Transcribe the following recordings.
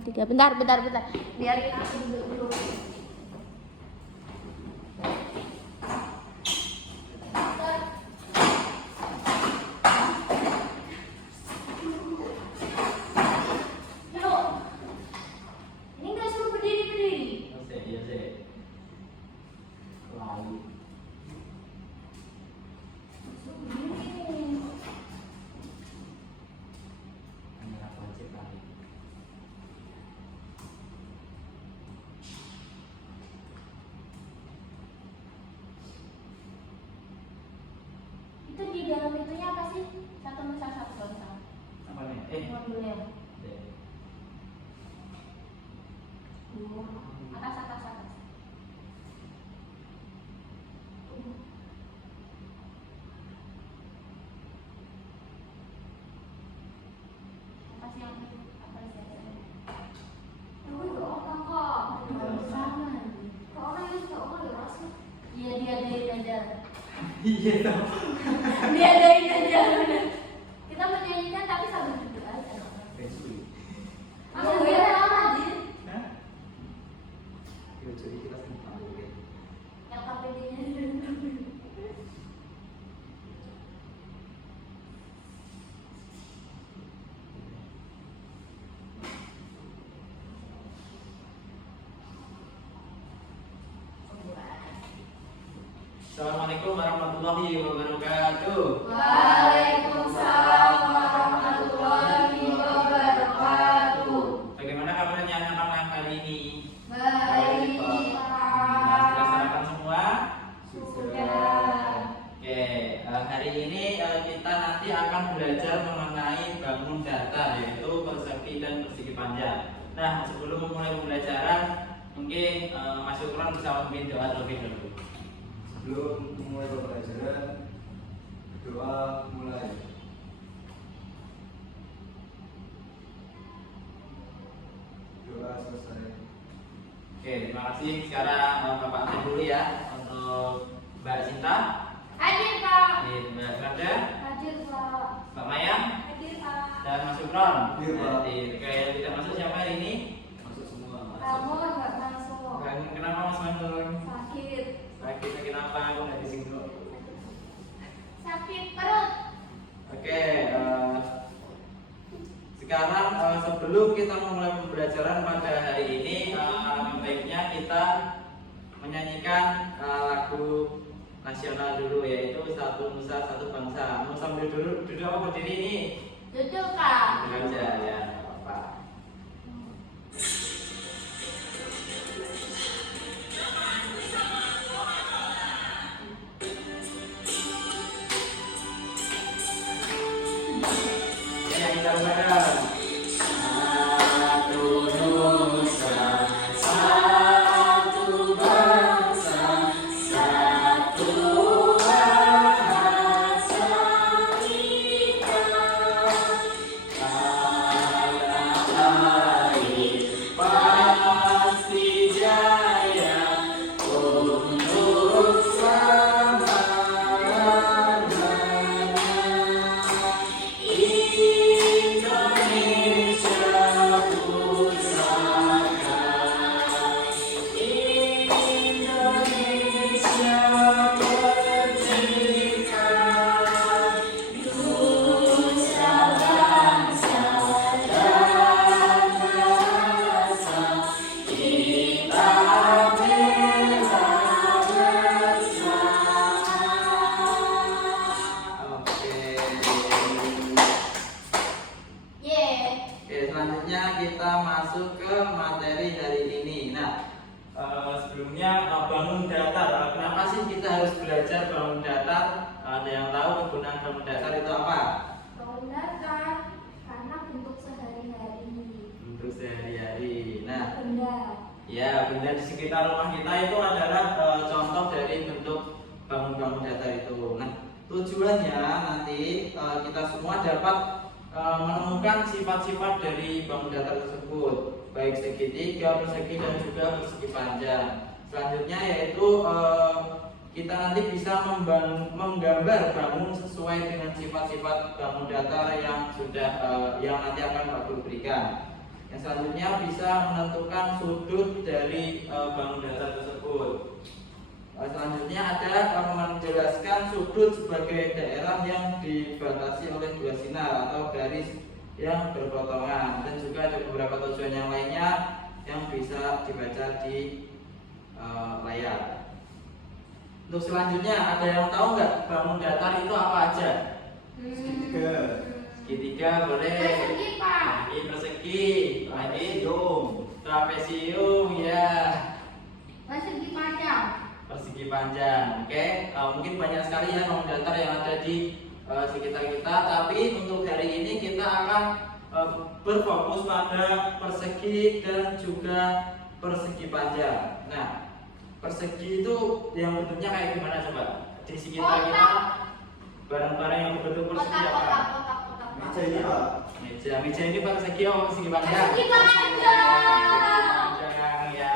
3. Bentar. Biarin aku duduk dulu. Itu di dalam itunya apa sih? Satu misal. Apa nih? Dulu ya. Atas. Atas yang atas ya. Aku juga orang kok. Sama. Kok orang yang suka orang ya rasa? Iya diadain aja. Iya dong. Diadain aja. Kita menyanyikan tapi sambil duduk aja. Aku ya lama Din. Hah? Yuk jadi kita semua dulu. Yang KPD-nya dulu. Assalamualaikum warahmatullahi wabarakatuh. Waalaikumsalam warahmatullahi wabarakatuh. Bagaimana kabarnya anak-anak hari ini? Baik. Sudah sarapan semua? Sudah. Oke, hari ini kita nanti akan belajar mengenai bangun data, yaitu persegi dan persegi panjang. Nah, sebelum memulai pembelajaran, mungkin Mas Syukron bisa memimpin doa terlebih dahulu. Sebelum memulai pembelajaran, doa mulai. Doa selesai. Oke, terima kasih. Sekarang Bapak Anten dulu ya untuk Mbak Cinta, Hadir Pak. Mbak Rada, Hadir Pak. Mbak Maya, Hadir Pak. dan Mas Syukron. Hadir, Pak. Oke, yang tidak masuk siapa hari ini? Masuk semua. Kamu nggak masuk. Kenapa Mas Manun? Sakit. Sakitnya kenapa? Aku nggak disinggung. Sakit perut. Oke, sekarang sebelum kita memulai pembelajaran pada hari ini, alangkah baiknya kita menyanyikan lagu nasional dulu, yaitu Satu Nusa Satu Bangsa. Mau sambil duduk apa berdiri ini? Duduk Kak. Duduk aja ya, nggak apa-apa. Ya, kita bareng. Satu Nusa, satu bangsa, satu bahasa kita. Tanah air pasti jaya untuk selama-lamanya. Indonesia pusaka, Indonesia merdeka, nusa bangsa dan rasa, kita bela bersama. Oke, selanjutnya kita masuk ke materi hari ini. Nah, sebelumnya bangun datar. Kenapa sih kita harus belajar bangun datar? Ada yang tahu kegunaan bangun datar itu apa? Bangun datar karena bentuk sehari-hari. Untuk sehari-hari. Nah, Benda. ya benda di sekitar rumah kita itu adalah contoh dari bentuk bangun-bangun datar itu. Nah, tujuannya nanti kita semua dapat menemukan sifat-sifat dari bangun datar tersebut, baik segitiga, persegi dan juga persegi panjang. Selanjutnya yaitu kita nanti bisa menggambar bangun sesuai dengan sifat-sifat bangun datar yang sudah yang nanti akan Pak Guru berikan. Yang selanjutnya bisa menentukan sudut dari bangun datar tersebut. Selanjutnya ada menjelaskan sudut sebagai daerah yang dibatasi oleh dua sinar atau garis yang berpotongan, dan juga ada beberapa tujuan yang lainnya yang bisa dibaca di layar. Untuk selanjutnya ada yang tahu nggak bangun datar itu apa aja? Segitiga. Segitiga boleh. Persegi, Pak. Ini persegi. Lagi Trapesium. trapesium ya. Persegi panjang. Persegi panjang. Oke, mungkin banyak sekali ya bangun datar yang ada di sekitar kita. Tapi untuk hari ini kita akan berfokus pada persegi dan juga persegi panjang. Nah, persegi itu yang bentuknya kayak gimana coba? Di sekitar kita barang-barang yang berbentuk persegi apa? Kotak. Meja ini Pak. Meja ini persegi atau persegi panjang? Persegi panjang. Panjang ya.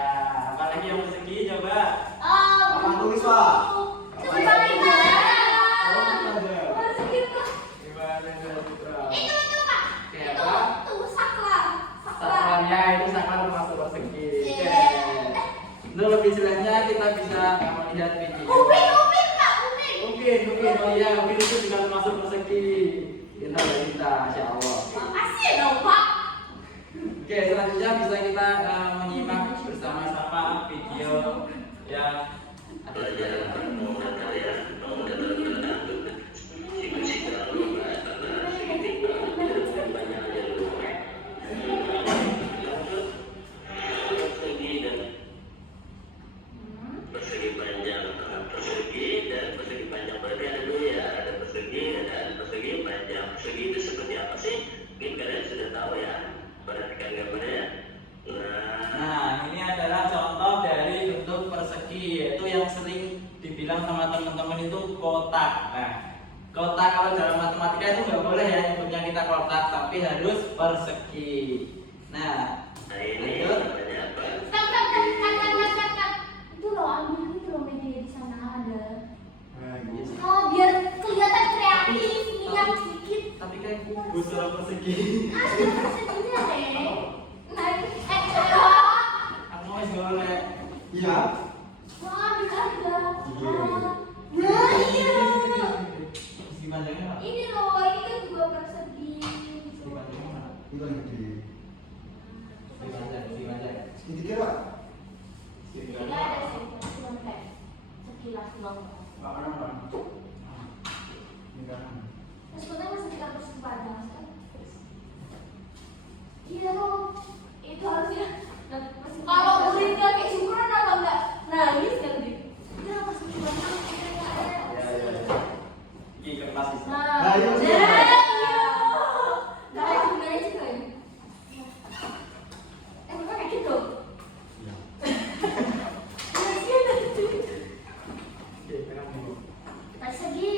Apalagi yang persegi coba? Papan tulis Pak. Persegi panjang. Persegi panjang. Gimana Citra? Itu Pak. Kayak apa? Itu saklar. Saklar ya, itu saklar termasuk persegi. Oke. Iya. Untuk lebih jelasnya kita bisa melihat video. Upin Pak, upin. Mungkin, oh iya, mungkin itu juga termasuk persegi. Kita, Masya Allah. Makasih dong Pak. Oke, selanjutnya bisa kita menyimak bersama-sama video yang ada di dalam. Persegi panjang, persegi dan persegi panjang berarti ada dua ya, ada persegi dan persegi panjang. Persegi itu seperti apa sih? Mungkin kalian sudah tahu ya. Perhatikan gambarnya. Nah, ini adalah contoh dari bentuk persegi, yaitu yang sering dibilang sama teman-teman itu kotak. Nah, kotak kalau dalam matematika itu nggak boleh ya nyebutnya kita kotak, tapi harus persegi. Nah, Ini lanjut. namanya apa? Cut. Itu loh, ambil itu loh media di sana ada. Nah, gitu. Oh, biar kelihatan kreatif, niat sedikit. Tapi kayak bungkus dalam persegi. Asli perseginya deh. Nah, Aku masih boleh. Iya. wah, bisa ada. Iya. Nah, iya. Persegi panjangnya apa? Ini loh, ini kan juga persegi. Persegi panjangnya mana? Itu yang gede. Persegi panjang. Segitiga Pak. Tidak ada sih, cuma kayak sekilas doang. Pak mana Pak? Ini kanan. Terus sebenarnya masih kita persegi panjang kan? Iya loh, itu harusnya. Kalau murid nggak kayak syukuran apa enggak? Nangis kan dia? Ya persegi panjang. Ya. Ini kertas bisa. Nah, iya, Nah, iya. nggak ada gunanya juga ya. Bukan kayak gitu. Iya. Oke, kenapa nih, Bu? Persegi.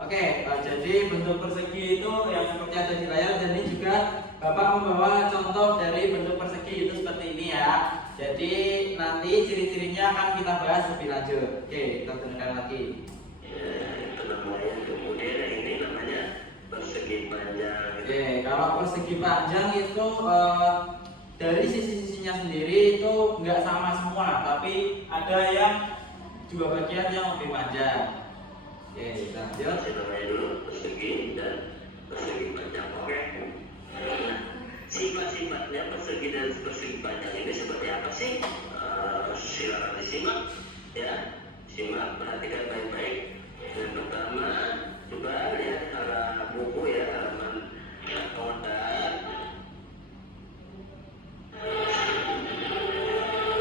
Oke, jadi bentuk persegi itu yang seperti ada di layar, dan ini juga Bapak membawa contoh dari bentuk persegi itu seperti ini ya. Jadi nanti ciri-cirinya akan kita bahas lebih lanjut. Oke, kita dengarkan lagi. Ya, itu namanya. Kemudian ini namanya persegi panjang. Oke, kalau persegi panjang itu dari sisi-sisinya sendiri itu nggak sama semua, tapi ada yang dua bagian yang lebih panjang. Oke, kita lanjut. Kasih namanya dulu persegi dan persegi panjang. Oke. Nah, sifat-sifatnya persegi dan persegi panjang ini seperti apa sih? Silakan disimak ya. Simak, perhatikan baik-baik. Yang pertama, coba lihat arah buku ya, halaman komentar.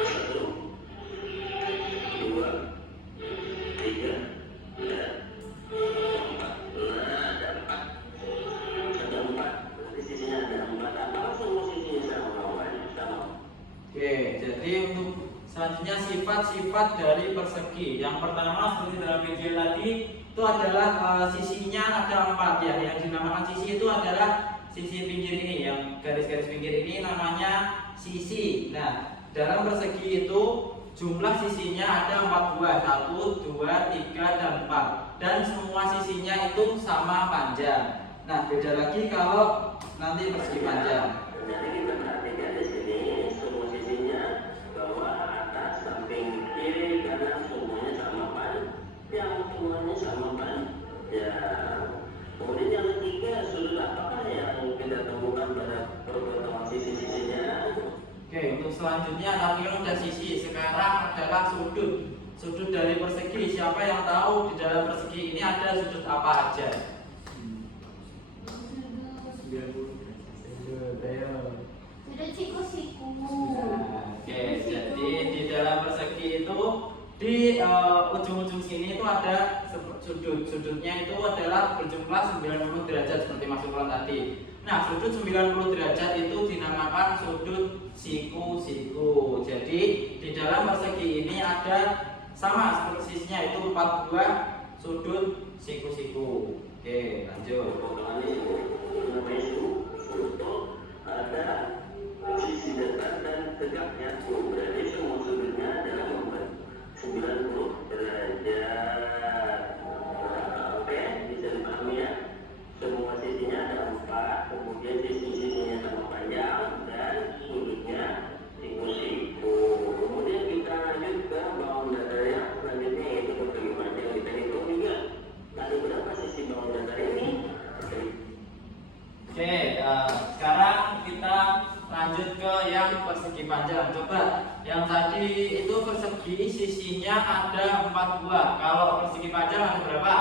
Satu, dua, tiga, dan empat. Nah, ada empat. Ada empat. Berarti sisinya ada empat. Apa semua sisinya sama kawan? Sama. Oke, jadi untuk selanjutnya sifat-sifat dari persegi. Yang pertama seperti dalam video tadi itu adalah sisinya ada empat ya. Yang dinamakan sisi itu adalah sisi pinggir ini, yang garis-garis pinggir ini namanya sisi. Nah, dalam persegi itu jumlah sisinya ada 4 buah, 1, 2, 3, dan 4. Dan semua sisinya itu sama panjang. Nah, beda lagi kalau nanti persegi panjang. Jadi kita perhatikan di sini semua sisinya, bawah, atas, samping, kiri, kanan semuanya sama panjang, semuanya sama panjang. Kemudian yang ketiga, sudut apakah yang kita temukan pada pertemuan sisi-sisinya? Oke, untuk selanjutnya tadi kan udah sisi, sekarang adalah sudut. Sudut dari persegi, siapa yang tahu di dalam persegi ini ada sudut apa aja? 90. Ayo. Sudah siku-siku. Oke, jadi di dalam persegi itu di ujung-ujung sini itu ada sudut. Sudutnya itu adalah berjumlah 90 derajat seperti Mas Sultan tadi. Nah, sudut 90 derajat itu dinamakan sudut siku-siku. Jadi di dalam persegi ini ada sama seperti sisinya itu 4 buah sudut siku-siku. Oke, lanjut. Potongan ini namanya foto, ada sisi datar dan tegaknya. Berarti semua sudutnya adalah membuat 90 derajat. Oke, bisa dipahami ya. Semua sisinya ada 4, kemudian sisi-sisinya sama panjang dan sudutnya siku-siku. Kemudian kita lanjut ke bawang datar yang selanjutnya yaitu persegi panjang. Kita hitung juga ada berapa sisi bawang datar ini. Oke, sekarang kita lanjut ke yang persegi panjang. Coba, yang tadi itu persegi sisinya ada 4 buah. Kalau persegi panjang ada berapa?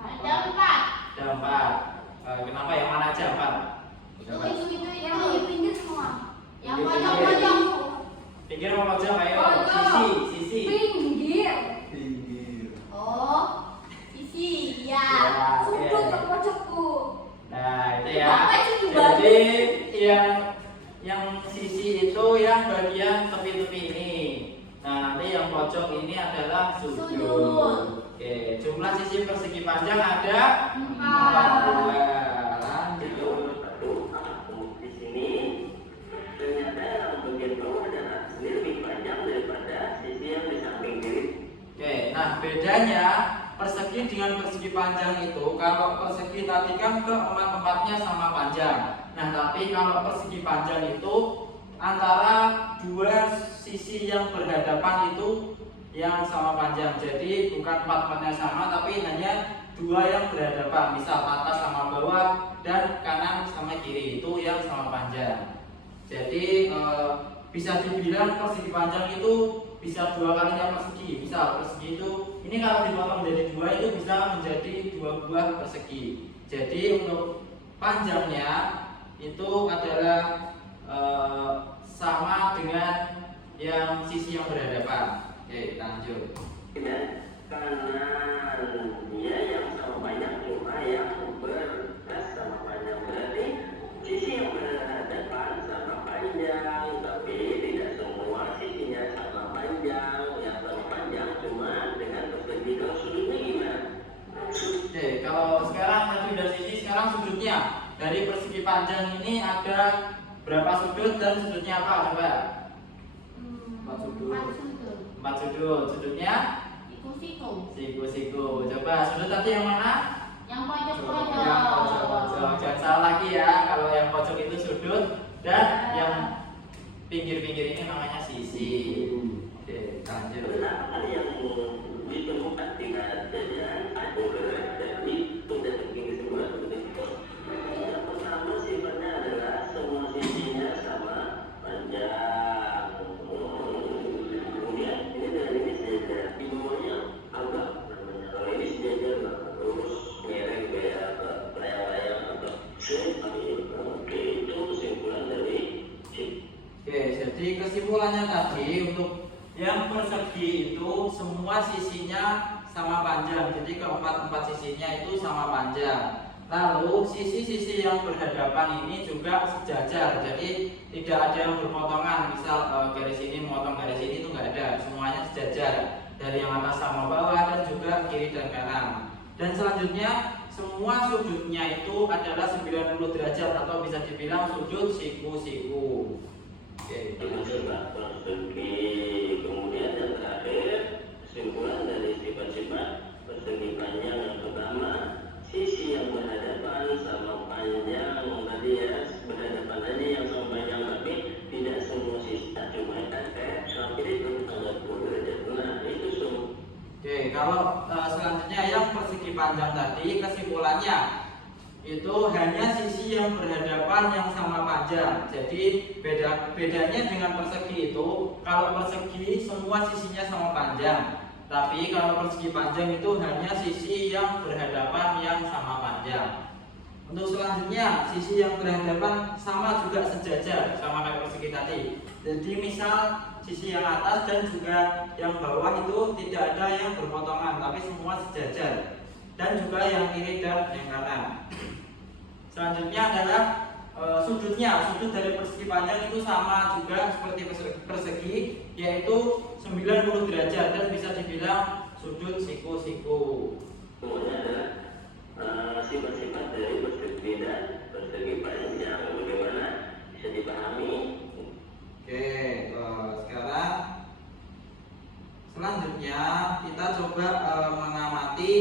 Ada 4. Ada 4. Kenapa yang mana aja 4? Itu yang di pinggir semua. Yang Di pinggir. pojok-pojok. Pinggir apa pojok? Ayo, Pojok. sisi. Pinggir. Pinggir. Oh, sisi. Ya, Ya. oke. Sudut ke pojokku. Nah, itu ya. Bapak itu Jadi yang sisi itu yang bagian tepi-tepi ini. Nah, nanti yang pojok ini adalah sudut. Sudut. Oke, jumlah sisi persegi panjang ada 4 4. buah. Lanjut. Di sini ternyata yang bagian bawah adalah lebih panjang daripada sisi yang di samping kiri. Oke, nah bedanya persegi dengan persegi panjang itu, kalau persegi tadi kan keempat-empatnya sama panjang. Nah, tapi kalau persegi panjang itu antara dua sisi yang berhadapan itu yang sama panjang. Jadi bukan empat-empatnya sama, tapi hanya dua yang berhadapan. Misal atas sama bawah dan kanan sama kiri itu yang sama panjang. Jadi bisa dibilang persegi panjang itu bisa 2 kalinya persegi. Misal persegi itu ini kalau dipotong menjadi 2 itu bisa menjadi 2 buah persegi. Jadi untuk panjangnya itu adalah sama dengan yang sisi yang berhadapan. Oke, lanjut. Dan kanan dia yang sama panjang cuma yang berkas sama panjang, berarti sisi yang berhadapan sama panjang, tapi tidak semua sisinya sama panjang. Yang sama panjang cuma dengan persegi. Kalau sudutnya gimana? Oke, kalau sekarang tadi udah sisi, sekarang sudutnya. Dari persegi panjang ini ada berapa sudut dan sudutnya apa? Coba. 4 sudut. 4 sudut. 4 sudut. Sudutnya Siku-siku. siku-siku. Coba sudut tadi yang mana? Yang pojok-pojok. Yang pojok. Jangan salah lagi ya. Kalau yang pojok itu sudut dan yang pinggir-pinggir ini namanya sisi. Oke, lanjut. Kenapa yang ditemukan tidak adanya ada dari sudah tertinggi semua seperti itu? Yang pertama sifatnya adalah semua sisinya sama panjang. Kemudian ini dengan ini sejajar, di bawahnya agak namanya. Kalau ini sejajar nggak terus miring kayak layang-layang atau oke, itu kesimpulan dari Oke, jadi kesimpulannya tadi untuk yang persegi itu semua sisinya sama panjang. Jadi keempat-empat sisinya itu sama panjang. Lalu sisi-sisi yang berhadapan ini juga sejajar. Jadi tidak ada yang berpotongan. Misal garis ini memotong garis ini itu nggak ada. Semuanya sejajar dari yang atas sama bawah dan juga kiri dan kanan. Dan selanjutnya semua sudutnya itu adalah 90 derajat atau bisa dibilang sudut siku-siku. Oke, itu sebab persegi. Kemudian yang terakhir kesimpulan dari sifat-sifat persegi panjang yang pertama, sisi yang berhadapan sama panjang tadi ya, berhadapan aja yang sama kalau selanjutnya yang persegi panjang tadi kesimpulannya itu hanya sisi yang berhadapan yang sama panjang. Jadi bedanya dengan persegi itu, kalau persegi semua sisinya sama panjang, tapi kalau persegi panjang itu hanya sisi yang berhadapan yang sama panjang. Untuk selanjutnya sisi yang berhadapan sama juga sejajar sama kayak persegi tadi. Jadi misal sisi yang atas dan juga yang bawah itu tidak ada yang berpotongan, tapi semua sejajar. Dan juga yang kiri dan yang kanan. Selanjutnya adalah sudutnya. Sudut dari persegi panjang itu sama juga seperti persegi, yaitu 90 derajat dan bisa dibilang sudut siku-siku. Kemudian adalah sifat-sifat dari persegi dan persegi panjang. Bagaimana bisa dipahami? Oke, sekarang selanjutnya kita coba mengamati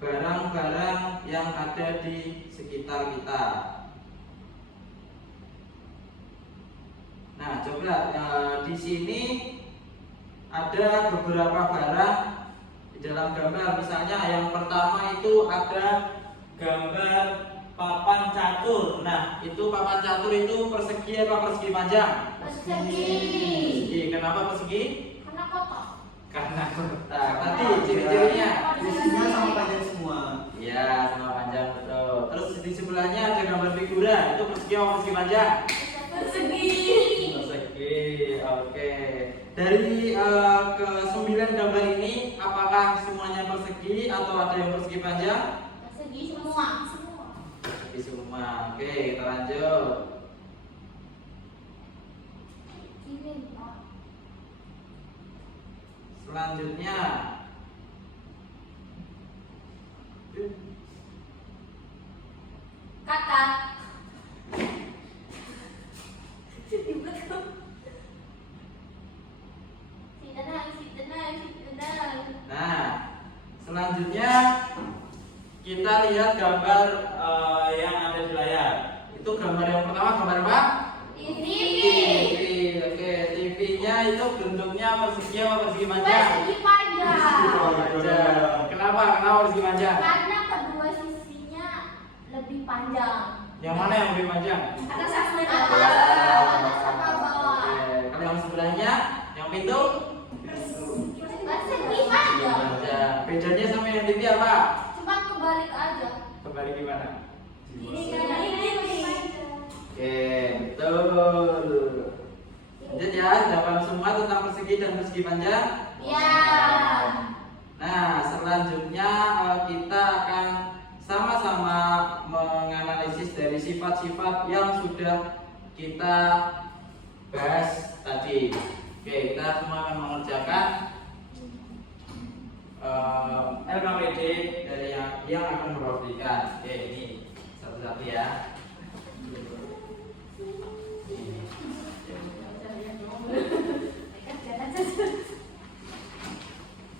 barang-barang yang ada di sekitar kita. Nah, coba di sini ada beberapa barang di dalam gambar. Misalnya yang pertama itu ada gambar papan catur. Nah, itu papan catur itu persegi apa persegi panjang? Persegi. Persegi. Kenapa persegi? Karena kotak. Karena kotak. Tadi ciri-cirinya. Sisinya sama panjang semua. Ya, sama panjang betul. Terus di sebelahnya ada gambar figura. Itu persegi apa persegi panjang? Persegi. Persegi. Oke. Dari ke-9 gambar ini, apakah semuanya persegi atau ada yang persegi panjang? Persegi semua. Persegi semua. Oke, kita lanjut. Ini Pak. Selanjutnya Kakak. Nah, selanjutnya kita lihat gambar yang ada di layar. Itu gambar yang pertama, gambar apa? TV. TV. Oke, TV-nya itu bentuknya persegi apa persegi panjang? Persegi panjang. Panjang. Kenapa? Kenapa persegi panjang? Karena kedua sisinya lebih panjang. Yang mana yang lebih panjang? Atas sama bawah. Atas sama bawah. Oke, kalau yang sebelahnya, yang pintu? Persegi panjang. Panjang. Bedanya sama yang TV apa? Cuma kebalik aja. Kembali gimana? Ini kan ini. Oke, betul. Lanjut ya, jawaban semua tentang persegi dan persegi panjang. Ya. Nah, selanjutnya kita akan sama-sama menganalisis dari sifat-sifat yang sudah kita bahas tadi. Oke, kita semua akan mengerjakan LKPD dari yang akan beroperasikan. Oke, ini satu-satu ya.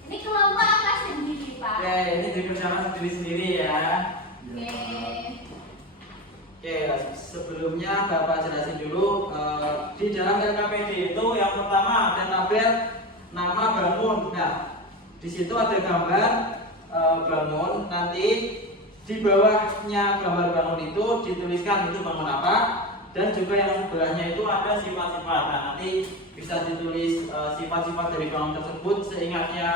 Ini kelompok apa sendiri, Pak? Oke, ini dikerjakan sendiri-sendiri ya. Oke. Oke, sebelumnya Bapak jelasin dulu di dalam LKPD itu yang pertama ada tabel nama bangun. Nah, di situ ada gambar bangun. Nanti di bawahnya gambar bangun itu dituliskan itu bangun apa, dan juga yang sebelahnya itu ada sifat-sifat. Nah, nanti bisa ditulis sifat-sifat dari bangun tersebut seingatnya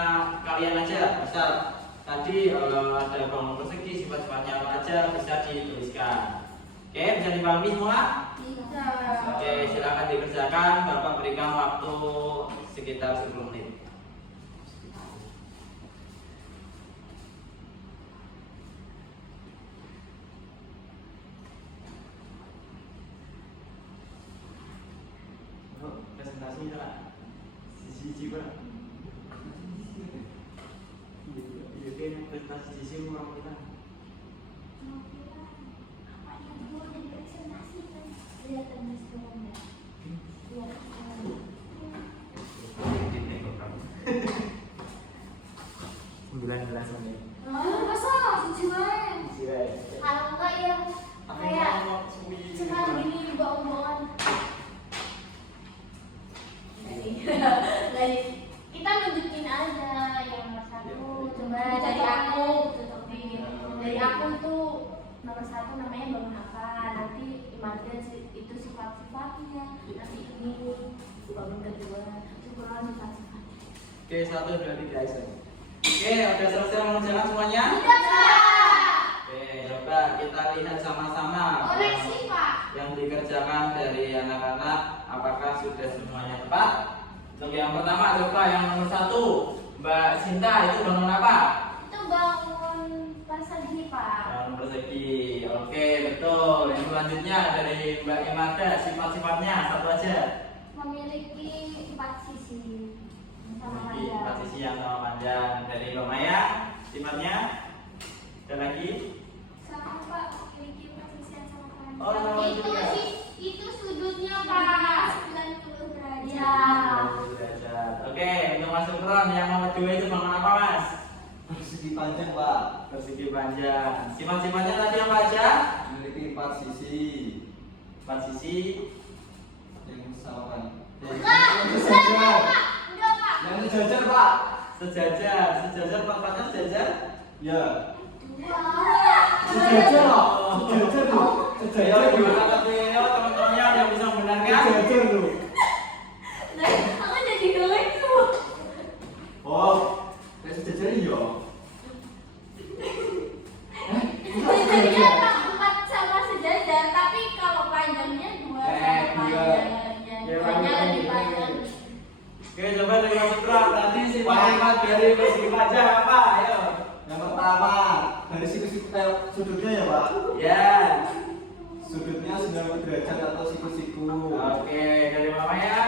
kalian aja. Misal tadi ada bangun persegi, sifat-sifatnya apa aja bisa dituliskan. Oke, bisa dipahami semua? Bisa. Oke, silakan dikerjakan. Bapak berikan waktu sekitar 10 menit. Presentasi lah. Sisi Pak. Iya, presentasi sisi orang kita. Kalau enggak ya kayak cuma gini di bawah-bawah. Kita nunjukin aja yang nomor 1. sifat-sifatnya. Nanti ini babak kedua syukuran sifat-sifatnya. Oke, 1, 2, 3 action. Oke, udah selesai mengerjakan semuanya? Tidak, Pak. Oke, coba kita lihat sama-sama Koreksi, Pak. yang dikerjakan dari anak-anak, apakah sudah semuanya tepat? Untuk yang pertama, coba yang nomor 1, Mbak Sinta, itu bangun apa? Itu bangun persegi, Pak. Bangun persegi. Oke, betul. Yang selanjutnya dari Mbak Imada, sifat-sifatnya satu aja. Memiliki 4 sisi sama Memiliki panjang. 4 sisi yang sama panjang. Dari Mbak Maya, sifatnya ada lagi? Sama, Pak. Memiliki 4 sisi yang sama panjang. Oh, sama juga. Itu sudutnya, Pak. 90 derajat. Derajat. Oke, untuk Mas Sukron yang nomor 2 itu bangun apa, Mas? Persegi panjang, Pak. Persegi panjang. Sifat-sifatnya tadi apa aja? Memiliki 4 sisi 4 sisi. yang sama kan. Enggak, Sejajar. Pak. Enggak, Pak. Yang sejajar, Pak. Sejajar. Sejajar, tempatnya sejajar. Ya. Wah. Sejajar loh. Sejajar loh. Ayo, Sejajar loh. gimana katanya teman-temannya ada yang bisa membenarkan? Sejajar loh. Nah, aku jadi gelek tuh. Oh, kayak sejajar iya. Sejajarnya empat sama sejajar, tapi kalau panjangnya 2 sama Dua. panjangnya. Ya, Duanya panjang. lebih panjang. Oke, coba dari Mas Sukron. Tadi sifat-sifat dari persegi panjang apa? Ayo. Yang pertama, dari siku-siku kayak sudutnya ya, Pak. Ya. Sudutnya 90 derajat atau siku-siku. Oke, dari Mama ya.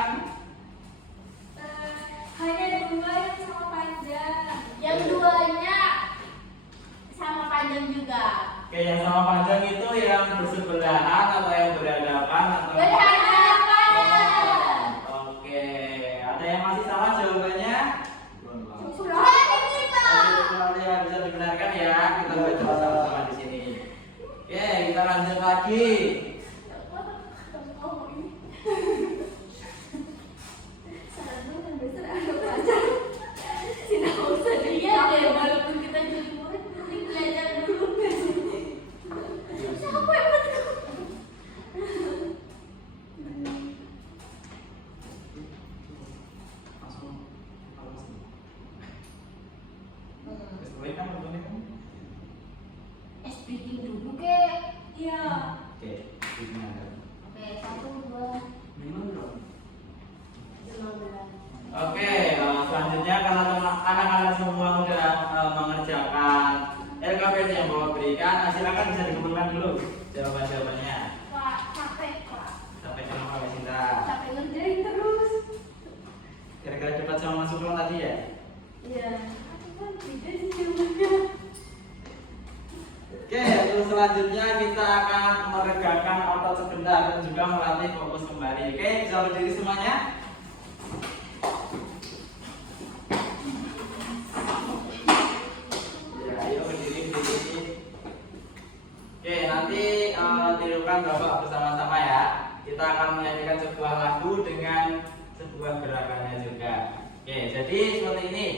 Hanya 2 yang sama panjang. Yang duanya sama panjang juga. Oke, yang sama panjang itu yang bersebelahan atau yang berhadapan atau Berhadapan. Oke, ada yang masih salah jawabannya? Sudah ini, Pak. Oke, ya, bisa dibenarkan ya. Kita baca sama-sama di sini. Oke, kita lanjut lagi. Iya deh, walaupun kita jadi murid, mending belajar dulu di sini. Siapa yang betul? Speaking dulu ke? Iya. Oke, gimana? Oke, 1, 2, 15. Oke, selanjutnya karena anak-anak semua sudah mengerjakan LKPD yang bapak berikan, silakan bisa dikumpulkan dulu jawaban-jawabannya. Pak, capek, Pak. Sampai kenapa Mbak Sinta? Capek ngerjain terus. Kira-kira cepat sama masuk ruang tadi ya? Iya. Aku kan beda sih jawabannya. Oke, terus selanjutnya kita akan meregangkan otot sebentar dan juga melatih fokus kembali. Oke, bisa berdiri semuanya? Ya, ayo berdiri. Oke, nanti tirukan bapak bersama-sama ya. Kita akan menyanyikan sebuah lagu dengan sebuah gerakannya juga. Oke, jadi seperti ini.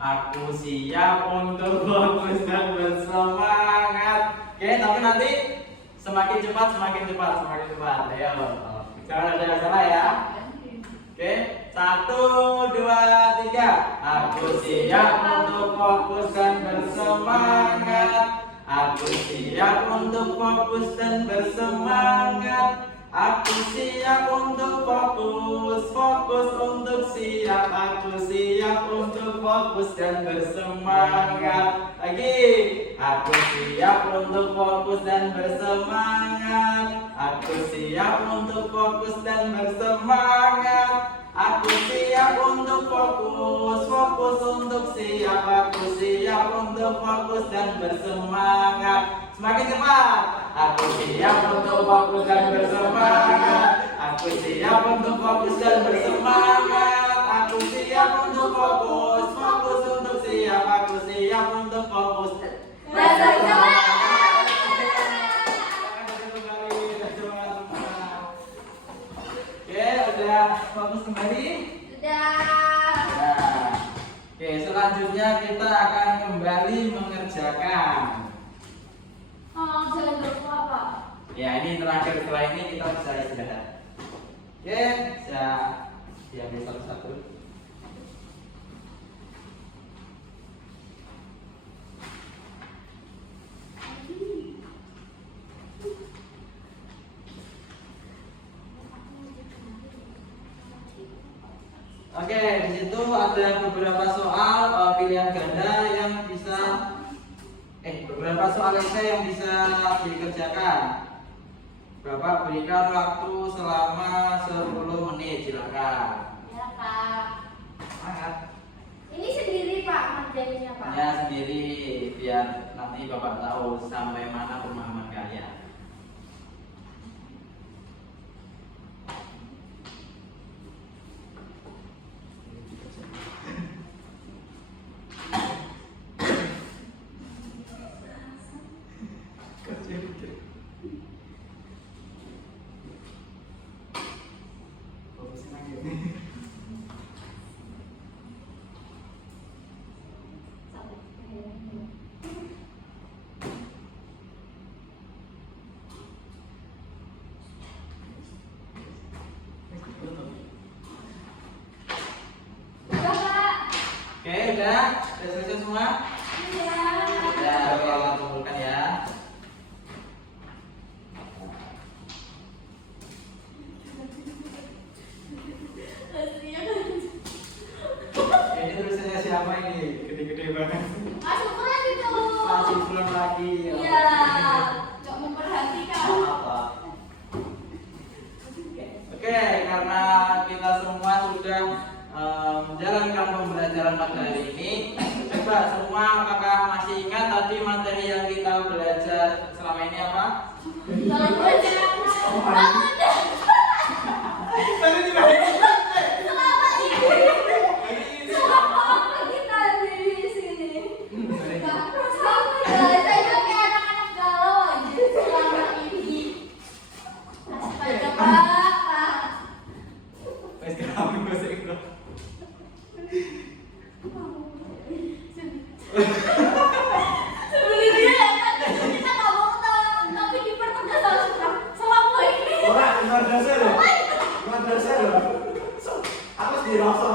Aku siap untuk fokus dan bersemangat. Oke, tapi nanti semakin cepat. Ayo, jangan ada yang salah ya. Oke, 1, 2, 3. Aku siap untuk fokus dan bersemangat. Aku siap untuk fokus dan bersemangat. Aku siap untuk fokus untuk siap. Aku siap untuk fokus dan bersemangat. Lagi, aku siap untuk fokus dan bersemangat. Aku siap untuk fokus dan bersemangat. Aku siap untuk fokus untuk siap. Aku siap untuk fokus dan bersemangat. Semakin cepat. Aku siap untuk fokus dan bersemangat. Aku siap untuk fokus dan bersemangat. Aku siap untuk fokus untuk siap. Aku siap untuk fokus Bersemangat. Oke, udah fokus kembali? Sudah. Nah, oke, selanjutnya kita akan kembali mengerjakan. Jalan dulu apa? Ya ini terakhir, setelah ini kita bisa istirahat. Oke, bisa diambil satu-satu. Oke, di situ ada beberapa soal pilihan ganda yang bisa beberapa soal esai yang bisa dikerjakan. Bapak berikan waktu selama 10 menit, silakan. Ya Pak. Semangat. Ini sendiri Pak ngerjainnya Pak. Ya sendiri, biar nanti Bapak tahu sampai mana pemahaman kalian. Udah Pak. Oke, udah selesai semua. Iya. Ya, kita kumpulkan ya. Ini tulisannya siapa ini? Gede-gede banget. Masuk lagi tuh. Masih pulang lagi. Iya. Nggak memperhatikan. Apa? Oke, karena kita semua sudah menjalankan pembelajaran pada hari ini, coba semua apakah masih ingat tadi materi yang kita belajar selama ini apa? Kalau belajar bangun dah. Tadi tidak. Selama ini. Selama apa kita di sini? Nggak terus kamu belajar kayak anak-anak galau aja selama ini. Astaga Pak. Wes kami bahasa Inggris. Sebenarnya ya kan kita nggak mau ketawa, tapi dipertegas selama ini. Orang luar dasar ya? Luar dasar ya? Aku dirasa.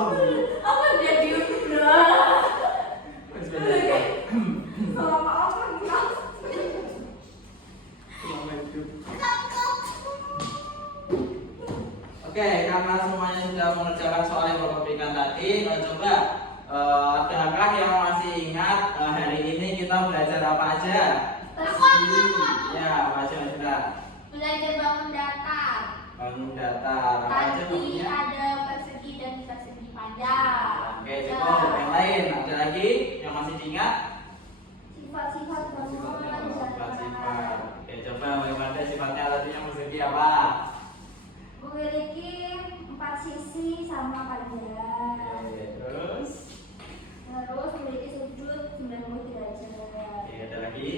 Apa dia diudah? Wes belajar. Selama apa kita? Oke, karena semuanya sudah mengerjakan soal yang Bapak berikan tadi, coba adakah yang masih ingat hari ini kita belajar apa aja? Ya, apa aja sudah? Belajar bangun datar. Bangun datar. Apa aja Tadi bangunnya? ada persegi dan persegi panjang. Oke, cukup. Yang lain ada lagi yang masih diingat? Sifat-sifat bangunan dan Sifat-sifat. Oke, coba bagaimana sifatnya tadi yang persegi apa? memiliki 4 sisi sama panjang. Oke, terus? Terus memiliki sudut 90 derajat. Oke, ada lagi?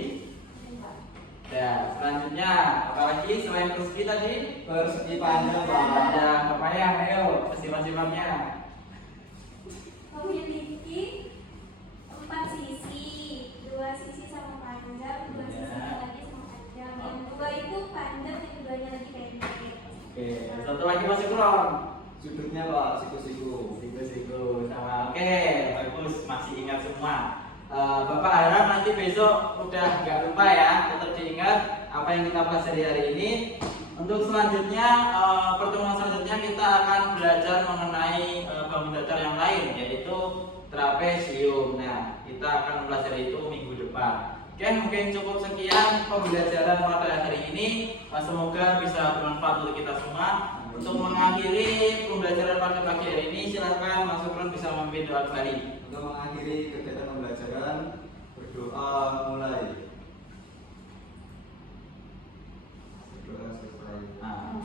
Ya, selanjutnya apalagi selain persegi tadi? Persegi panjang, Pak. Panjang, apa ya? Ayo, sifat-sifatnya. Memiliki 4 sisi, 2 sisi sama panjang, 2 sisi lagi sama panjang. Yang 2 itu panjang, yang 2-nya lagi pendek. Oke, satu lagi masih kurang. Sudutnya Pak, siku-siku. Siku-siku sama. Oke, bagus, masih ingat semua. Bapak harap nanti besok udah nggak lupa ya, tetap diingat apa yang kita pelajari hari ini. Untuk selanjutnya, pertemuan selanjutnya kita akan belajar mengenai bangun datar yang lain, yaitu trapesium. Nah, kita akan belajar itu minggu depan. Oke, mungkin cukup sekian pembelajaran pada hari ini. Semoga bisa bermanfaat untuk kita semua. Untuk mengakhiri pembelajaran pada pagi hari ini, silakan Mas Sukron bisa memimpin doa kembali. Untuk mengakhiri kegiatan pembelajaran, berdoa mulai. Berdoa selesai. Nah,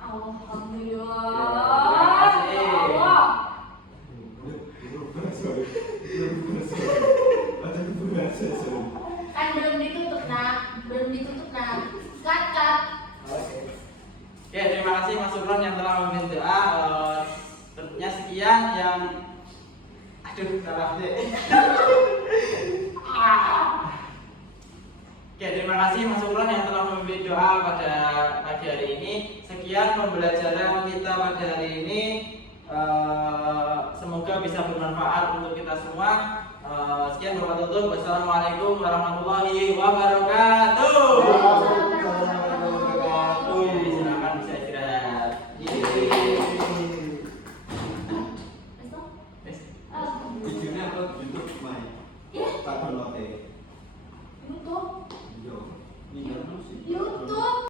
Alhamdulillah. terima kasih. Allah. Kan belum ditutup nak, cut. Oke, terima kasih Mas Sukron yang telah memimpin doa. Tentunya sekian yang salah deh. Oke, terima kasih Mas Ulon yang telah memberi doa pada pagi hari ini. Sekian pembelajaran kita pada hari ini. Semoga bisa bermanfaat untuk kita semua. Sekian, berapa tutup. Wassalamualaikum warahmatullahi wabarakatuh.